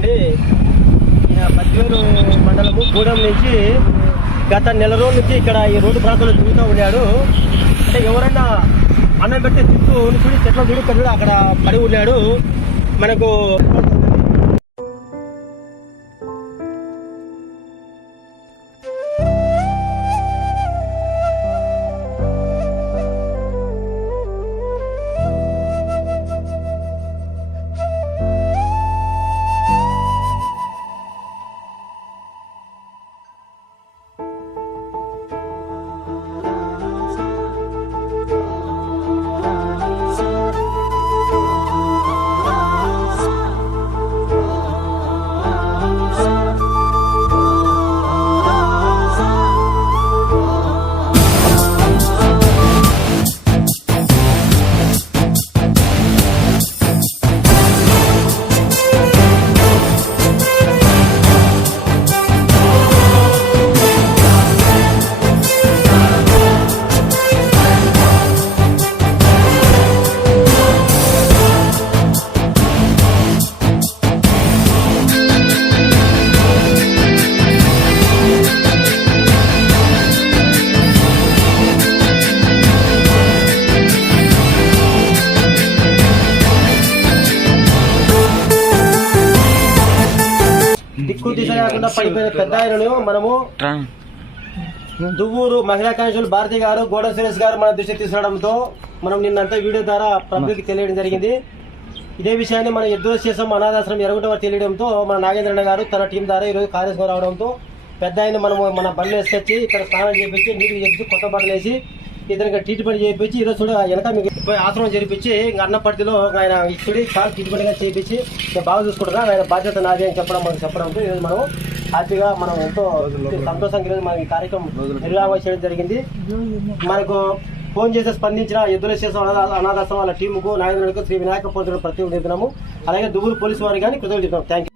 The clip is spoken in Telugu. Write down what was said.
అండి. ఈయన బద్వేలు మండలము గూడెం నుంచి గత నెల రోజుల నుంచి ఇక్కడ ఈ రోడ్డు ప్రాంతంలో తిరుగుతూ ఉన్నాడు. అంటే ఎవరైనా అన్నం పెడితే తింటూ చూడి చెట్ల చూడు అక్కడ పడి ఉన్నాడు. మనకు దిక్కు దిశ లేకుండా పడిపోయిన పెద్ద ఆయనను మనము దువ్వూరు మహిళా కానిస్టేబుల్ భారతి గారు, గోడ సురేష్ గారు మన దృష్టికి తీసుకురావడంతో మనం నిన్నంతా వీడియో ద్వారా పబ్లిక్ తెలియడం జరిగింది. ఇదే విషయాన్ని మన ఎద్దుల స్టేషన్ అనాథాశ్రమం ఎరగటం తెలియడంతో మన నాగేంద్రన్న గారు తన టీం ద్వారా ఈరోజు కార్యక్రమం రావడంతో పెద్ద ఆయన మనము మన బండ్లు వేసుకొచ్చి ఇక్కడ స్నానం చేయించి నీరు చేపించి కొత్త బట్టలు వేసి ఇతనికి ట్రీట్మెంట్ చేయించి ఈరోజు చూడ వెనక మీకు ఆశ్రమం చేయించి ఇంకా అన్నపర్తిలో ఆయన ఇచ్చుడి చాలా ట్రీట్మెంట్ గా చేయించి బాగా చూసుకుంటున్నా ఆయన బాధ్యత నాది అని చెప్పడంతో ఈరోజు మనం హ్యాపీగా మనం ఎంతో సంతోషంగా ఈరోజు మనకి ఈ కార్యక్రమం నిర్వహణ చేయడం జరిగింది. మనకు ఫోన్ చేసి స్పందించిన ఎద్దుల స్టేషన్ అనాథాశ్రమం వాళ్ళ టీముకు నాగేంద్రుడికి శ్రీ వినాయక పోతున్న ప్రతి ఒక్క అలాగే దువ్వూరు పోలీసు వారికి కానీ కృతజ్ఞతలు చెప్తాం. Thank you.